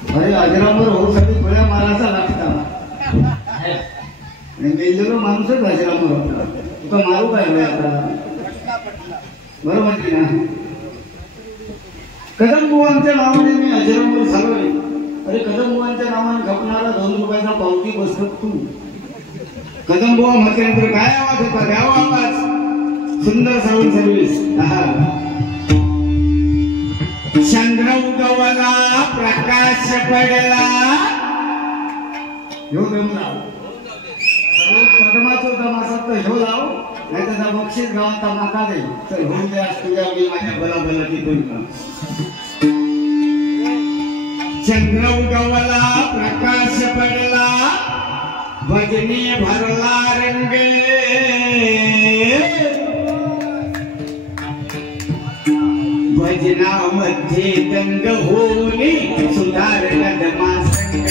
अरे अजरामर होऊसाठी गोळ्या मारायचा लागता आणि मेलेलो माणूसच अजरामर होता. तुका मारू काय आता बरोबर की ना. कदम बुवांच्या नावाने मी अजरामर झालोय. अरे कदम बुवांच्या नावाने खपणारा 2 रुपयाचा पावती बसत तू. कदम बुवा म्हटल्यानंतर काय आवाज होता द्यावा आवाज. सुंदर साऊंड सर्व्हिस. चंद्र उगवला प्रकाश पडला ह्यो जमला. कदमाचो तमासात तर ह्यो लाव नाही तर बक्षीस गावात तमाका दे. चल होऊन द्या तुझ्या मी माझ्या बला तिथून. चंद्र उगवला प्रकाश पडला भजनी भरला रंग भजनामध्ये दंग होली सुधारला दमासंग.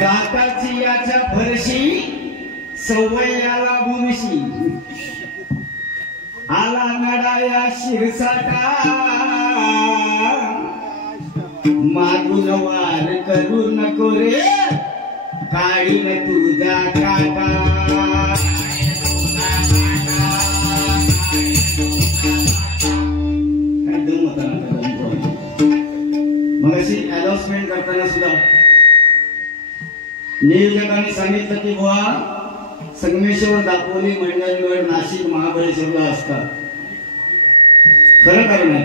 दाताची याच्या फरशी सवयाला बुरशी आला नडाया शिरसाटा मागून वार करू नको रे काढीन तुझा काटा. मग अशी अनाउन्समेंट करताना सुद्धा नियोजकांनी सांगितलं की बुवा संगमेश्वर, दापोली, मंडणगड, नाशिक, महाबळेश्वरला असतात. खरं कारण आहे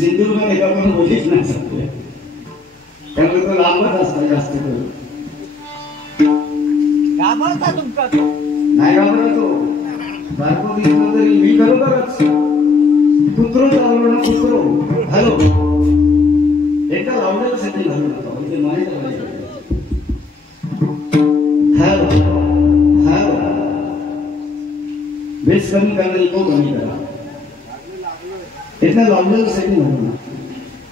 सिंधुदुर्ग एका पण बोलीच नाही शकतो. त्यामुळे तो लांबच असतात जास्त करून. नाही घाबरतो बारको दिसलो तरी मी खरोखरच कुत्रो चाललो ना कुत्रो. हॅलो एकदा लावलेलं साठी घालू नका म्हणजे माहीत आहे. हॅलो बेस कमी करा इको कमी करा. एकदा लावलेलं साठी घालू ना.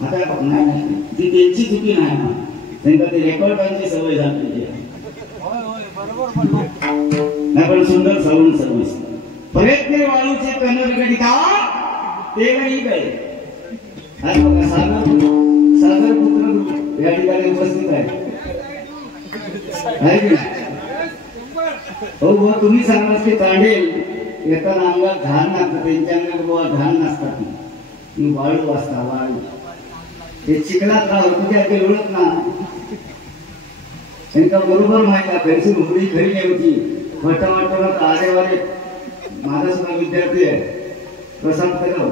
आता नाही ती त्यांची चुकी नाही ना. त्यांना ते रेकॉर्डांची सवय झाली नाही. पण सुंदर साऊंड सर्व्हिस. प्रयत्न वाळूचे कनरगडिता ते नाही काय. सागर पुत्र या ठिकाणी उपस्थित आहे. हो तुम्ही सांगणार की तांडेल येताना अंगात घाण लागतं. त्यांच्या अंगात बुवा घाण नसतात. वाळू असता वाळू ते चिखलात राहत तुझ्या ते ओळख ना. त्यांना बरोबर माहिती आहे घरची घोडी खरी नाही होती. वाटत आरेवारे माझा सुद्धा विद्यार्थी आहे प्रसाद कदम.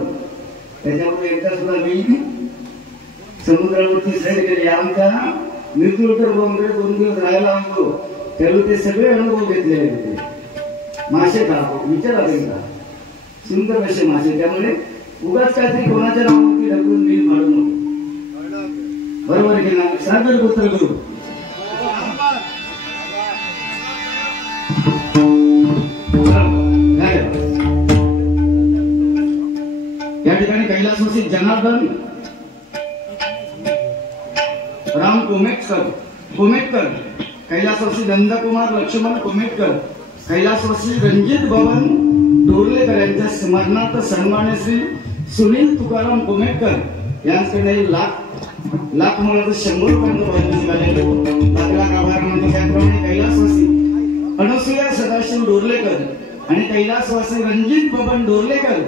त्याच्यामुळे एकदा सुद्धा मी समुद्रावरती सैर केली. आमच्या निर्दुलकर बॉम्बे 2 दिवस राहायला आलो त्यावेळी ते सगळे अनुभव घेतलेले होते. मासे खातो विचारा त्यांना सुंदर असे मासे. त्यामुळे उगाच काहीतरी कोणाच्या नावावरती ढकलून बिल फाडू नको. बरोबर की ना. सागर पुत्र गुरु या ठिकाणी कैलासवासी जनार्दन राम कोमेटकर, कैलासवासी नंदकुमार लक्ष्मण कोमेटकर, कैलासवासी रणजित भवन डोरलेकर यांच्या स्मरणार्थ सन्मान्य श्री सुनील तुकाराम कोमेटकर यांच्याकडे लाख मला 100 रुपयांचं बक्षीस मिळाले. लाख आभार मानतो. त्याप्रमाणे कैलासवासी अनुसुया सदाशिव डोरलेकर आणि कैलासवासी रणजित भवन डोरलेकर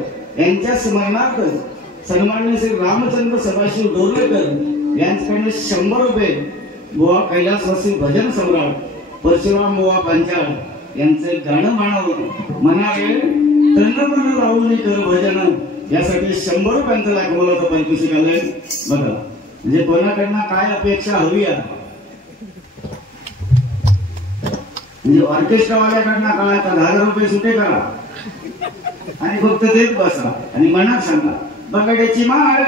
यांच्या स्मरणार्थ सन्मान्य श्री रामचंद्र सदाशिव डोरलेकर यांच्याकडे 100 रुपये बुवा कैलासवासी भजन सम्राट परशुराम बुवा पांचाळ यांचे गाणं म्हणावे तन राहुल कर भजन यासाठी 100 रुपयांचं लाख बोलावं पारितोषिक आलंय. बघा म्हणजे कोणाकडनं काय अपेक्षा हवी आहे. म्हणजे ऑर्केस्ट्रावाल्याकडनं काय 10,000 रुपये सुटे करा आणि फक्त देत बसा आणि मनात सांगा बगाड्याची माळ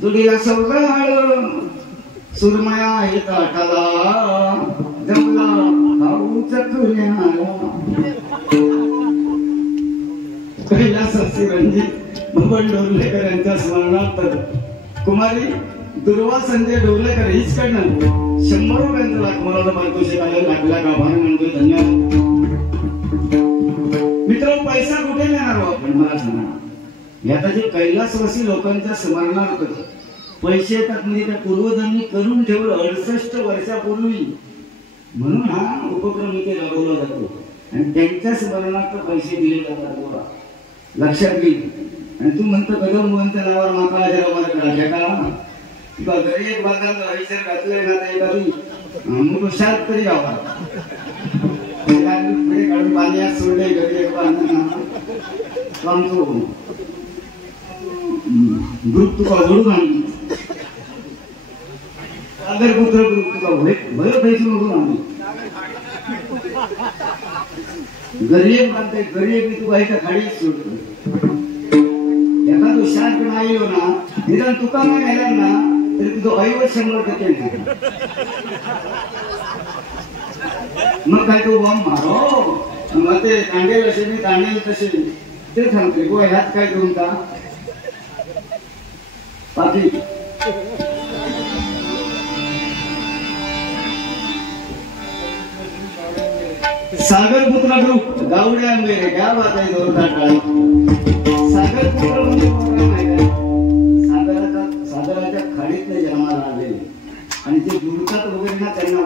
जुडीला सवगाळ सुरमया हे ताटाला जमला भाऊ चकुल्याला. कैलासवासी रणजित भवन डोरलेकर यांच्या स्मरणार्थ कुमारी दुर्वा संजय डोरलेकर हीचकडनं 100 रुपयांचं लाख मला पारितोषिक आलं. लाख आभार मानतोय. धन्यवाद. मित्र पैसा कुठे नेणार हो आपण मला सांगा. याचा जे कैलासवासी लोकांच्या स्मरणार्थ पैसे येतात म्हणजे त्या पूर्वजांनी करून ठेवलं 68 वर्षापूर्वी. म्हणून हा उपक्रम इथे राबवला जातो आणि त्यांच्या स्मरणार्थ पैसे दिले जातात. लक्षात घे. आणि तू म्हणतो कदम मोहनच्या नावावर माका जरा करा घरी एक बांधायला हरिशर घातलंय ना त्या बाजू मग शाळेत तरी गावा काढून पाण्यात सोडले घरी एक बांधतो ग्रुप तुका ओढून आणली अगर पुत्र ग्रुप तुका भय पैसे ओढून आणली घरी एक बांधते घरी एक तू काही खाडीच सोडतो. एका तो शाळेत पण आलो ना निदान तुका नाही गेला ना तरी तुझं ऐवज 100% नाही. मग काय तो बॉम्ब मारो मग ते तांडेल असे मी तांडेल तसे ते सांगते गो ह्यात काय करून का बाकी सागरपुत्र ग्रुप गावडे आंबेरे क्या बात आहे. सागरपुत्र म्हणजे प्रोग्राम आहे का सागराच्या खाडीतले जन्माला आले आणि ते बुडतात वगैरे ना त्यांना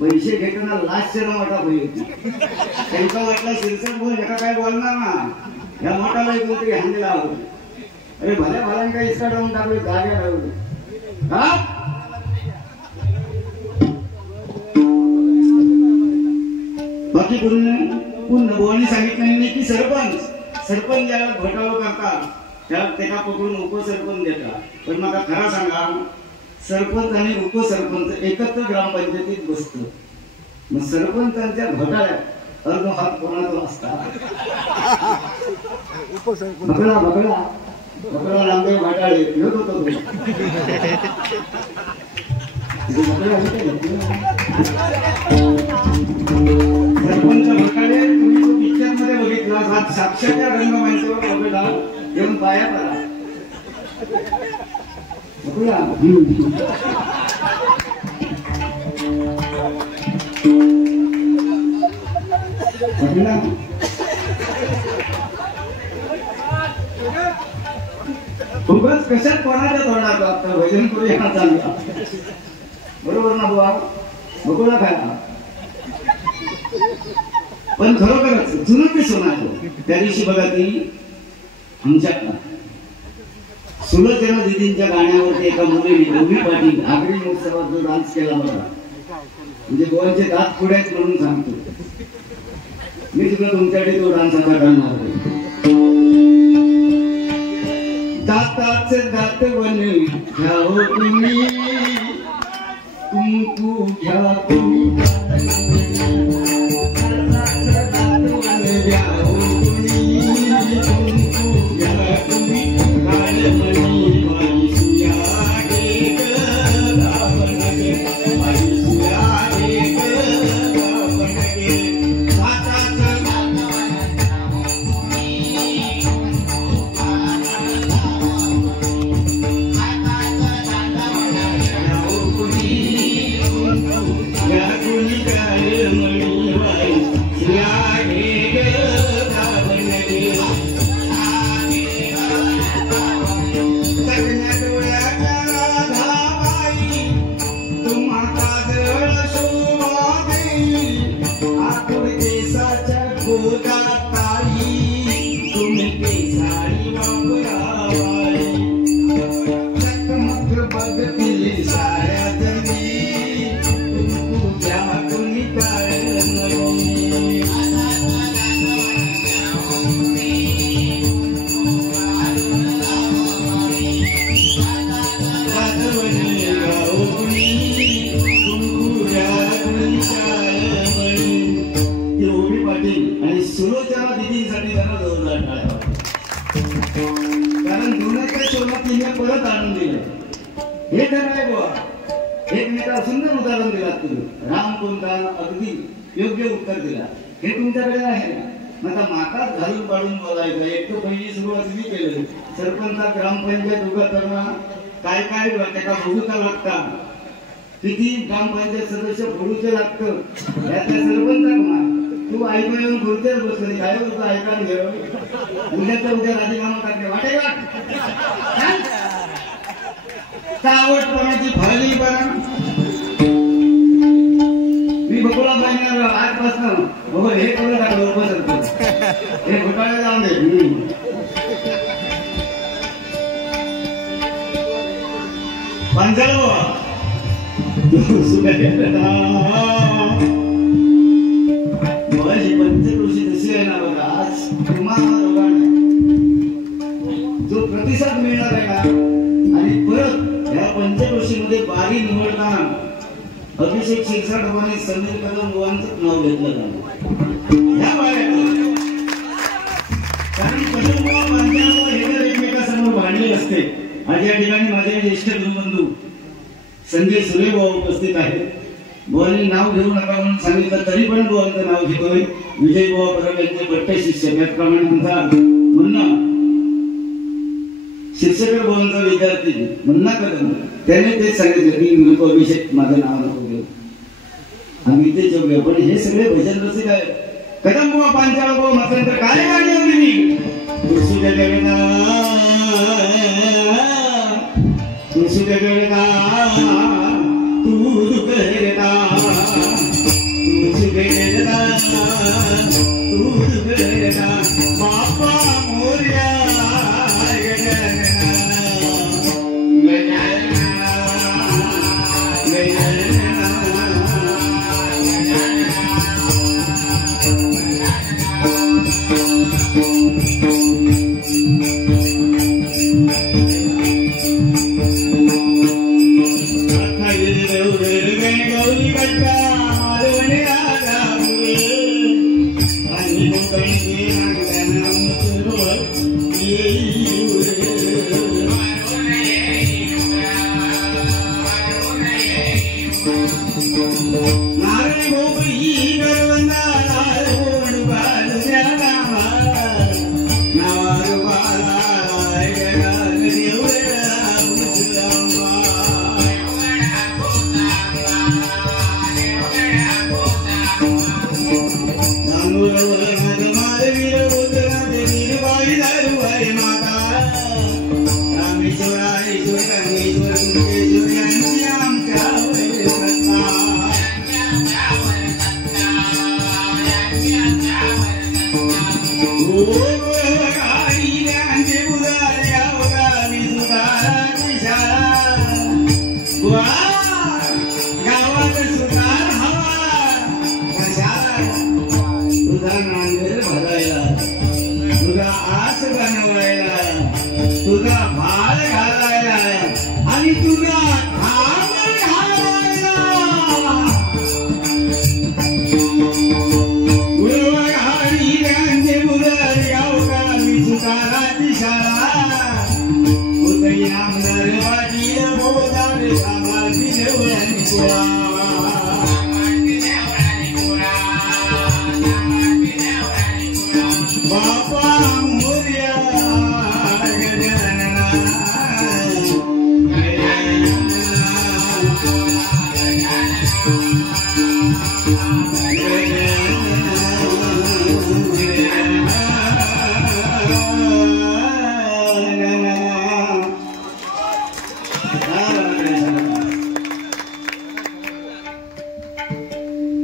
पैसे घेताना लास्ट वाटा पाहिजे. त्यांचा वाटला शीर्षक बोल एका काय बोलणार ना या मोठाला कोणतरी हांडीला आहोत. अरे भल्या भल्याने काही इस्का टाकून टाकले जाग्या राहू हा. बाकी पुन्हा बोलणी सांगितलं की सरपंच ज्याला घोटाळा करतात त्याला त्याला पकडून उपसरपंच देतात. पण मला खरा सांगा सरपंच आणि उपसरपंच एकत्र ग्रामपंचायतीत बसतो. मग सरपंचांच्या घोटाळ्यात अर्ध हात कोणाचा असतात. बकळा रामदेव घोटाळे येत होतो सरपंच घोटाळे तुम्ही तो पिक्चर मध्ये बघितला साक्षाच्या रंगमंचावर बघा येऊन पाया पडा. उगाच कशात कोणाच्या तोंडात आता भजन करूया चालला बरोबर ना बुवा बघूला खायला. पण खरोखरच जुनं ते सोनार त्या दिवशी बघा ती आमच्या सुलोचना दिदींच्या गाण्यावरती एका मुलीने रवी पाटील आगरी महोत्सवात जो डान्स केला बघा म्हणजे गोवांचे दात पुढ्यात म्हणून सांगतो मी सुद्धा तुमच्याकडे तो डान्स आता करणार आहे. दाताचे दात बने घ्याओ तुम्ही कुंकू घ्या तुम्ही आणि सुलोचना दिदींसाठी त्यांना जोरदार टाळ्या. कारण दोन्हीच्या शोधात तिने परत आणून दिलं हे खरं आहे बुवा. एक नेता सुंदर उदाहरण दिला तुम्ही राम कोणता अगदी योग्य उत्तर दिला हे तुमच्याकडे आहे ना. मग आता माकाच घालून पाडून बोलायचं एक तर पहिली सुरुवात मी केलं सरपंचा ग्रामपंचायत उभा करणं काय काय त्याला बघूचा लागता किती ग्रामपंचायत सदस्य फोडूचे लागतं यातल्या सरपंचाक मार तू ऐकून येऊन खुर्चीवर बसली काय होतं ऐकायला घेऊ उद्याच्या उद्या राजीनामा टाकले वाटे वाट आवडपणाची फळली बरा मी बघूला पाहिजे आजपासून बघू हे करून टाकलं उपसरतो हे घोटाळे जाऊन दे पंचाल पंचकृषी तशी आहे ना बघा आज तुम्हाला जो प्रतिसाद मिळणार आहे ना आणि परत या पंचकृषीमध्ये बारी निवडताना अभिषेक शिरसाट समीर कदम बुवांचं नाव घेतलं जातं या बाऱ्यात कारण कदम बुवा पंचांवर हे जर एकमेकांसमोर भांडले असते आज या ठिकाणी माझे ज्येष्ठ गुरुबंधू संजय सुरे बुवा उपस्थित आहेत बुवांनी नाव घेऊ नका म्हणून सांगितलं तरी पण बुवांचं नाव घेतोय विजय बुवा परब यांचे पट्टे शिष्य त्याचप्रमाणे तुमचा मुन्ना शिक्षकर बुवांचा विद्यार्थी मुन्ना कदम त्याने तेच सांगितलं की नको अभिषेक माझं नाव नको घेऊ आम्ही ते जेवूया पण हे सगळे भजन रसिक आहे कदम बुवा पांचाळ बुवा मात्र काय गाणी होती मी तुळशी जगना तुळशी जगना तू दुखना तुळशी जगना तू दुखना बापा मोरया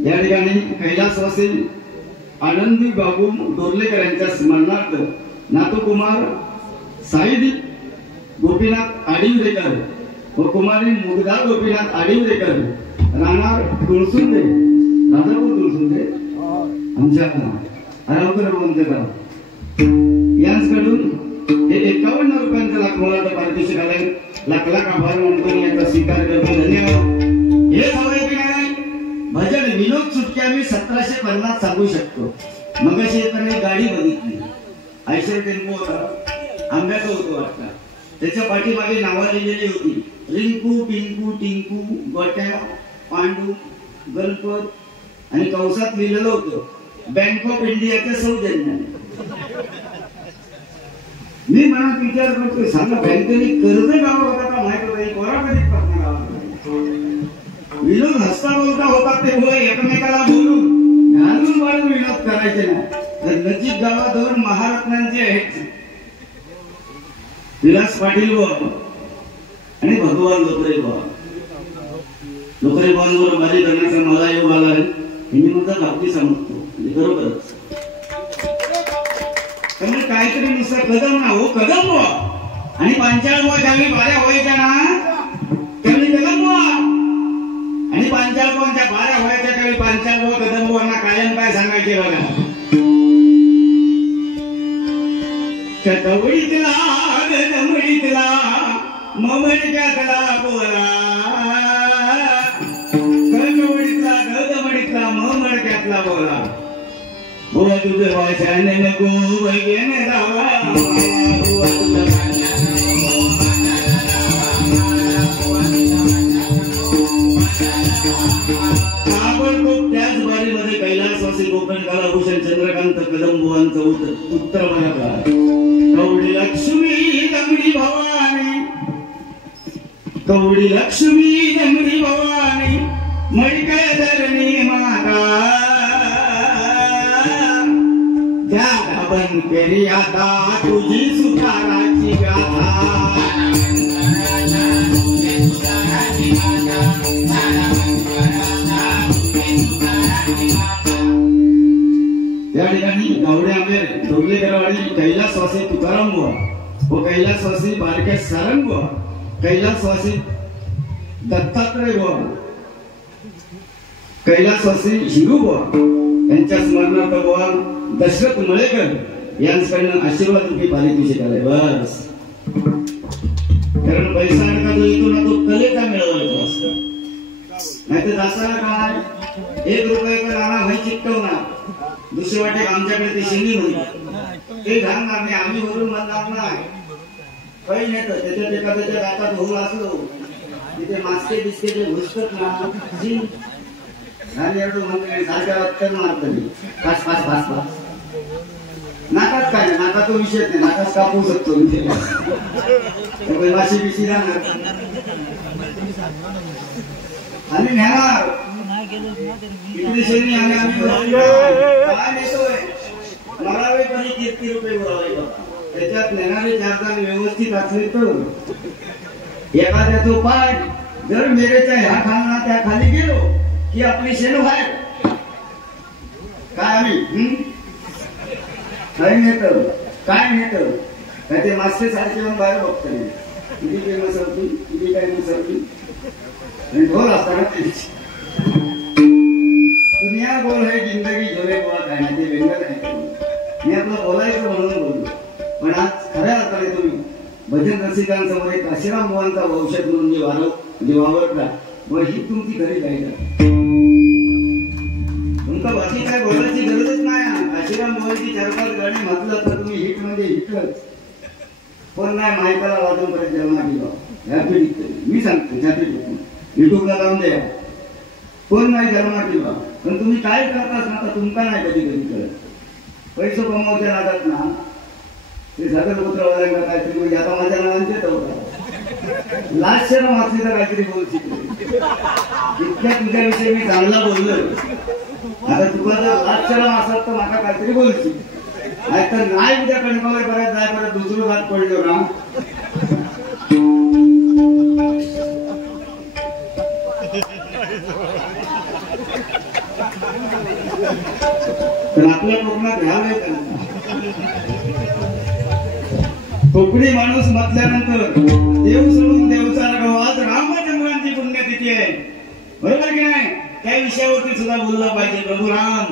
या ठिकाणी कैलासवासी आनंदी बाबू डोर्लेकर यांच्या स्मरणार्थ नातूकुमार साईदीप गोपीनाथ आडिवरेकर व कुमारी मुग्धा गोपीनाथ आडिवरेकर राहणार तुळसुंदे राजापूर तुळसुंदे आमच्या आरावकर यांच्याकडून हे 51 रुपयांचा लाखोला पारितोषिक आलंय लाख लाख आभार मानतो यांचा स्वीकार करतो धन्यवाद हे सवय भजन विनोद चुटक्या मी 1750 सांगू शकतो मगाशी येताना गाडी बघितली आयशर टेम्पो होता आंब्याचा होतो वाटतं त्याच्या पाठीमागे नावा लिहिलेली होती रिंकू पिंकू टिंकू गोट्या पांडू गणपत आणि कंसात लिहिलेलं होतं बँक ऑफ इंडियाच्या सौजन्याने मी मनात विचार करतोय सांगा बँकेने कर्ज गाव होता का माहिती नाही कोरा कधीच करणार विनोद हसता बोलता होता ते होय एकमेकाला बोलून घालून वाळून विनोद करायचे ना. तर नजीक गावात दोन महारत्नांचे आहेत, विलास पाटील आणि भगवान लोकरे बुवा. लोकरे बुवांवर माझी करण्याचा मला योग आला आहे. मी म्हणतात अगदी समजतो, बरोबरच. त्यामुळे काहीतरी नुसतं कदम ना हो, कदम बुवा. आणि पांचाळ बुवा ज्यावेळी बाऱ्या व्हायच्या ना त्यावेळी कदम बुवा, आणि पांचाळ बुवांच्या बाऱ्या व्हायच्या त्यावेळी पांचाळ बुवा कदम बुवांना कायम काय सांगायचे बघा. कदवडीतला गदमडीतला ममडक्यातला बोला, कदवडीतला गदमडीतला ममडक्यातला बोला. बुवा तुझं वाचन नको वैगेन रावा, बुवा तुझं आपण खूप त्याच बारीमध्ये कैलासवासी कोकण कलाभूषण चंद्रकांत कदम बुवांचं उत्तर मला कवडी लक्ष्मी दमडी भवानी, कवडी लक्ष्मी दमडी भवानी मडकय धरणी माता. ज्या बन केली आता तुझी सुताराची गाथा, या ठिकाणी गावडे आंबेर डोबलेकरवाडी कैलासवासी तुकाराम बुवा व कैलासवासी बारके सारंग बुवा, कैलासवासी दत्तात्रय बुवा, कैलासवासी हिरू बुवा यांच्या स्मरणार्थ बुवा दशरथ मळेकर यांच्याकडनं आशीर्वाद रूपी पारितोषिक आलंय. बस, कारण पैसा अडका जो येतो ना तो कलेचा मिळवायचा असतो. नाहीतर जाताना काय 1 रुपयाचा नाणा भाई चिकटवणार, दुसरे वाटे आमच्याकडे ते शेंडी होईल ते घालणार नाही, आम्ही वरून म्हणणार नाही काही नाही. तर त्याच्यात एखाद्याच्या दातात होल असलो तिथे मास्के बिस्के घुसतात ना आणि एवढं म्हणजे सारख्या रक्कत मारत पाच पाच पाच पाच. नाकात काय नाही, नाका तो विषय नाही, नाकात कापू शकतो माशी बिशी जाणार आणि नेणार इकडे शनी आणि आम्ही काय नेतोय मरावे कधी कीर्ती रुपये बोलावे. त्याच्यात नेणारे 4 जण व्यवस्थित असले तर एखाद्याचा पाठ जर मेरेच्या ह्या खालना त्या खाली गेलो की आपली शेण बाहेर काय आम्ही काय नेत काय नेत काय ते मास्टर सारखे बाहेर बघतो किती फेमस होती किती काय होती आणि ढोल असताना दुनिया बोल है जिंदगी जोरे बोला काय ते व्यंग नाही. मी आपलं बोलायचं म्हणून बोललो, पण आज खऱ्या अर्थाने तुम्ही भजन रसिकांसमोर एक आशीराम बुवांचा औषध म्हणून जे वावरला व ही तुमची खरी गायला. तुमका बाकी काय बोलायची गरजच नाही. आशीराम बुवांची 4-5 गाणी म्हटलं तर तुम्ही हिट म्हणजे हिटच. पण नाही मायकाला वाजून पर्यंत जन्मा केला ह्या पिढीत मी सांगतो त्या पिढीत युट्यूबला लावून द्या. कोण नाही जन्मा केला, पण तुम्ही काय करताच ना तुमका नाही कधी कधी करत. पैसे कमवच्या नादात ना ते सागर पुत्रवाल्यांना काहीतरी म्हणजे आता माझ्या नावांचे तर लास्टला वाचली तर काहीतरी बोल शिकले. इतक्या तुझ्याविषयी मी चांगला बोललो. आता तुला जर लास्टला असत तर मला काहीतरी बोलशील, नाहीतर नाही उद्या कणकावर बऱ्याच जाय परत दुसरं भात पडलो ना. तर आपल्या कोकणात घ्यावे कोकणी माणूस म्हटल्यानंतर देव सोडून देवचा राघव. आज रामचंद्रांची पुण्यतिथी आहे, बरोबर की नाही? त्या विषयावरती सुद्धा बोलला पाहिजे. प्रभू राम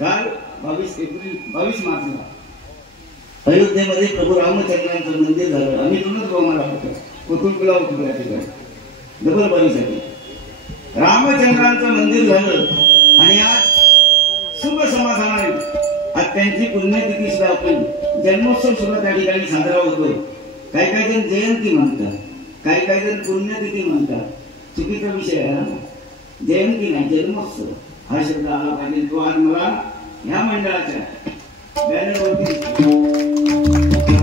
काल 22 मार्चला अयोध्येमध्ये प्रभू रामचंद्रांचं मंदिर झालं. आम्ही दोनच गोमाला होतो, कुतुबला होतो त्या ठिकाणी डबल बारीसाठी रामचंद्रांचं मंदिर झालं. आणि आज शुभ समाधानाने आज त्यांची पुण्यतिथी सुद्धा आपण जन्मोत्सव सुद्धा त्या ठिकाणी साजरा होतो. काही काही जण जयंती म्हणतात, काही काही जण पुण्यतिथी म्हणतात. चुकीचा विषय आहे. जयंती नाही, जन्मोत्सव हा शब्द आला पाहिजे. तो आज मला ह्या मंडळाच्या बॅनरवरती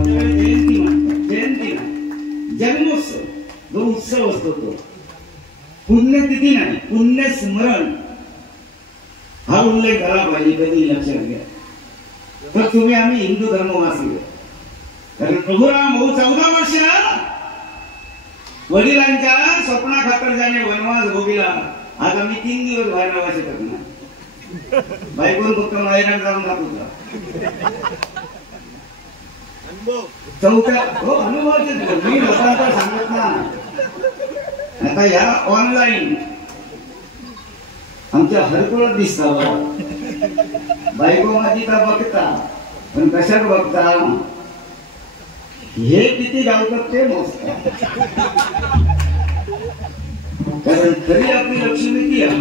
जयंती म्हणतात, जयंती नाही जन्मोत्सव जो उत्सव असतो तो. पुण्यतिथी नाही, पुण्यस्मरण हा उल्लेख झाला पाहिजे कधी लक्षात घ्या. तर तुम्ही आम्ही हिंदू धर्मवासी, कारण प्रभुराम भाऊ 14 वर्ष वडिलांच्या स्वप्ना खातर ज्याने वनवास भोगीला, आज आम्ही 3 दिवस बाहेर राहू शकत नाही. बायकोन फक्त माहेरात जाऊन दाखवला. चौथ्या हो अनुभवाचे मी लोकांना सांगत ना. आता या ऑनलाईन आमच्या हरकुळत दिसता बायको माझी का बघता, पण कशात बघता हे किती गावतात ते मोजतात. कारण खरी आपली लक्ष्मी ती आहे.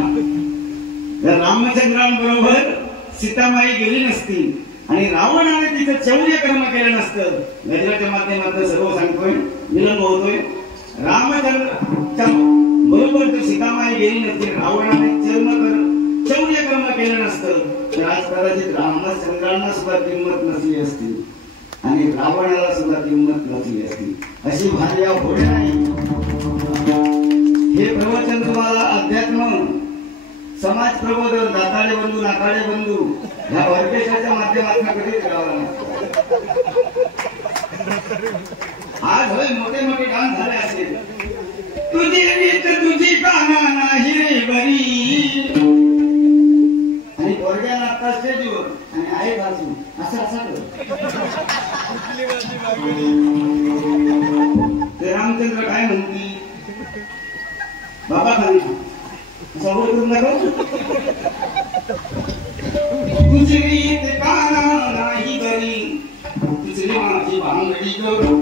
रामचंद्रांबरोबर सीतामाई गेली नसती आणि रावणाने तिचं चौर्य कर्म केलं नसतं. गजराच्या माध्यमातून सर्व सांगतोय, विलंब होतोय. रामचंद्राच्या बरोबर जर सीतामाई गेली नसती, रावणाने चौर्य कर्म केलं नसतं, तर आज कदाचित रामचंद्रांना सुद्धा किंमत नसली असती आणि रावणाला सुद्धा किंमत नसली असती. अशी भार्या होणे नाही. हे प्रवचन तुम्हाला अध्यात्म, समाज प्रबोधन, दाताळे बंधू नाताळे बंधू ह्या वर्गेशाच्या माध्यमातून कधी करावं लागतं. आज होय मोठे मोठे डान्स झाले असेल. तुझी रीत तुझी काना नाही रे बरी, आणि पोरग्या लागतात स्टेजवर आणि आहे बाजू असं असं. ते रामचंद्र काय म्हणतील बाबा खाली सवड करून दाखव. तुझी रीत काना नाही बरी, तुझी माझी भांगडी करू.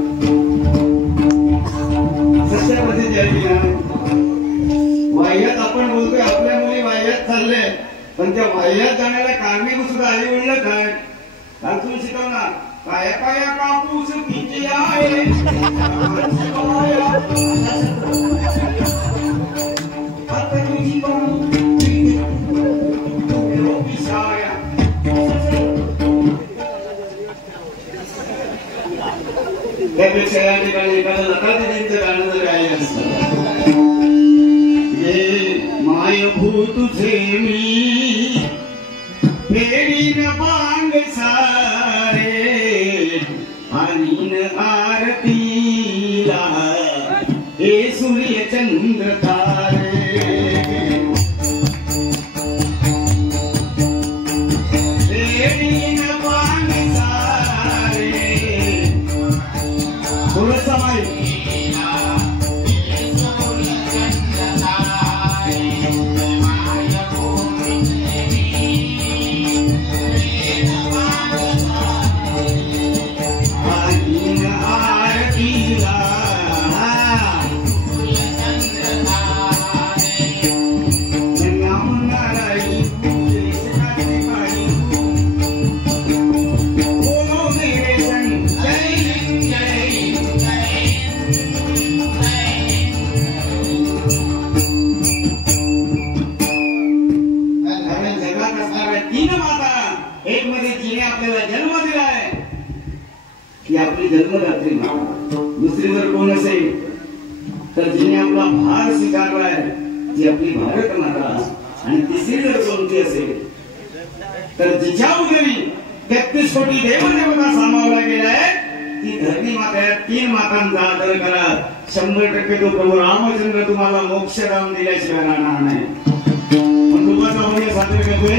वाह्यात आपण बोलतोय, आपल्या मुली वाह्यात चालले, पण त्या वाह्यात जाण्याला कारणीभूत सुद्धा आई वडीलच आहे. तुम्ही शिकवणार काय काय कापूस किती आहे. त्यापेक्षा या ठिकाणी एखादं लतादीदींचं गाणं जर गायलं असतं, हे मायभू तुझे मी फेरीन बांग सारे आणीन आरतीला हे सूर्य चंद्र तारे. फेरीन बांग सारे थोडंसं माहिती जन्मदात्री माता. दुसरी जर कोण असेल तर जिने आपला भार स्वीकारलाय ती आपली भारत माता. आणि तिसरी जर कोणती असेल तर जिच्या उदरी 33 कोटी देवदेवता सामावला गेलाय ती धरणी माता. 3 मातांचा आदर करा. 100% तो प्रभू रामचंद्र तुम्हाला मोक्षधाम दिल्याशिवाय राहणार नाही. पण दुपारचा म्हणजे साजरे करतोय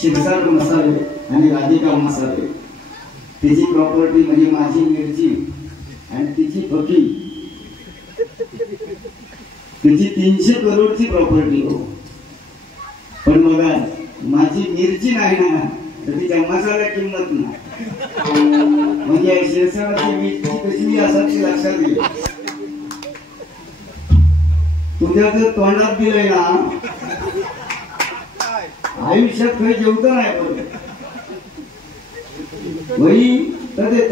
शिरसाट मसाले आणि राधिका मसाले तिची प्रॉपर्टी म्हणजे माझी मिरची आणि तिची फकी त्याची 300 करोडची प्रॉपर्टी हो. पण बघा माझी मिरची नाही ना तर तिच्या मसाला किंमत नाही. म्हणजे शेरसनाची मिरची कशी असाची लक्षात घे. तुझ्या जर तोंडात दिलंय ना आयुष्यात काही जेवतं नाही बरोबर वही तर देत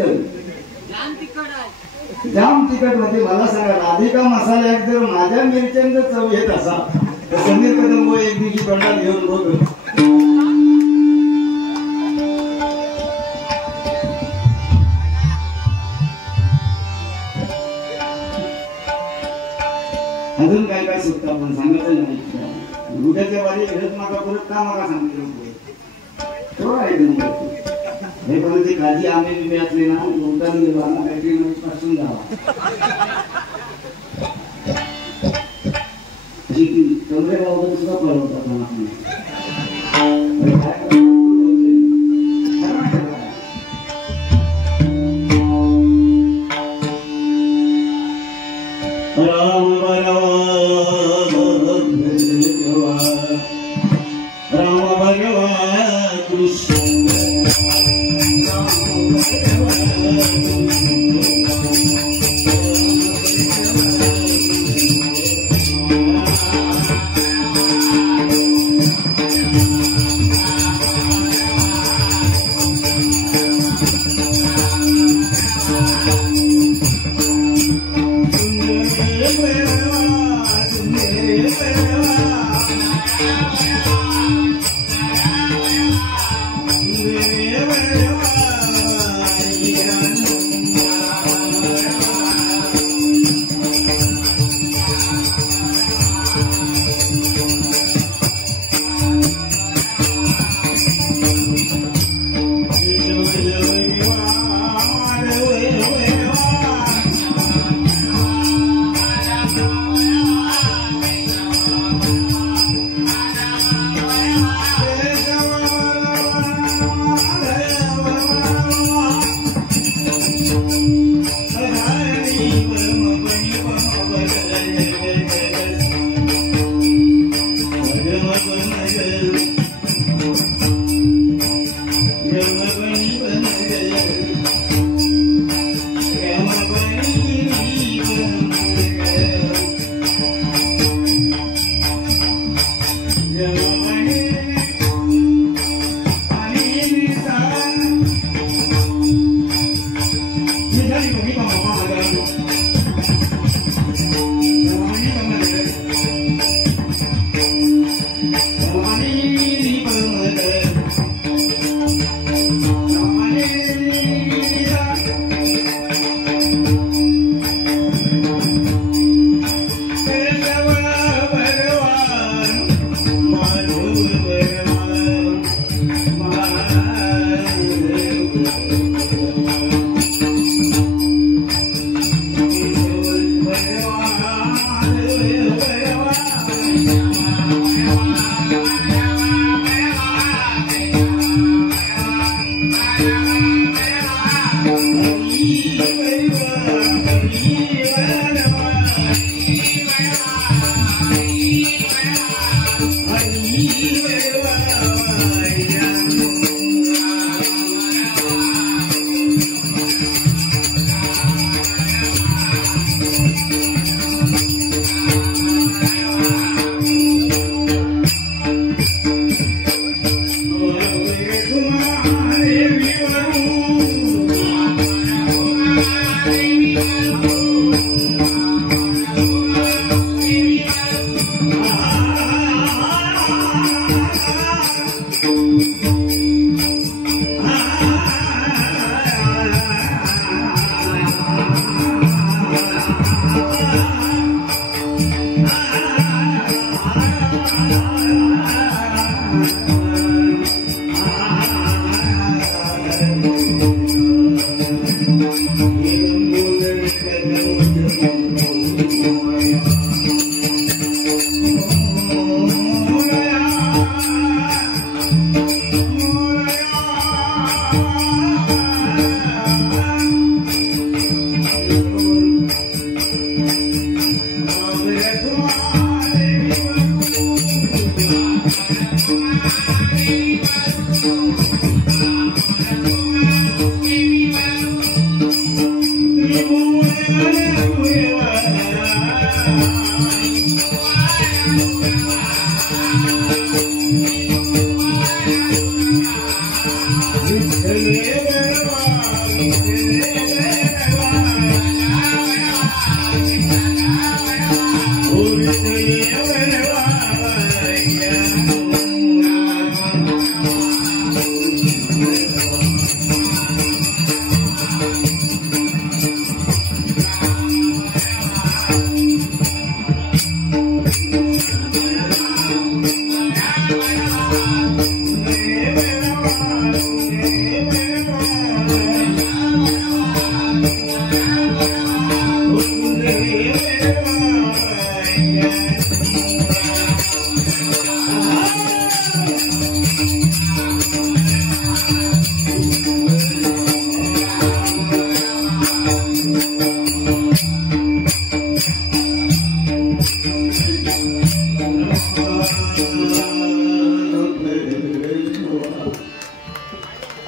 जाम तिखट होते. मला सांगा राधिका मसाल्यात जर माझ्या मिरच्यांचा चव येत असा तर समीर कदम एक दिवशी तोंडात घेऊन बघ. अजून काय काय सुटतं आपण सांगितलं नाही. उद्याच्या बारी घरच मागा परत का मागा सांगितलं हे पण ती काळजी आम्ही असली ना उलटान गेलो काहीतरी पासून जावा कमरे बाबा सुद्धा पळवतात Come on.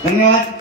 धन्यवाद।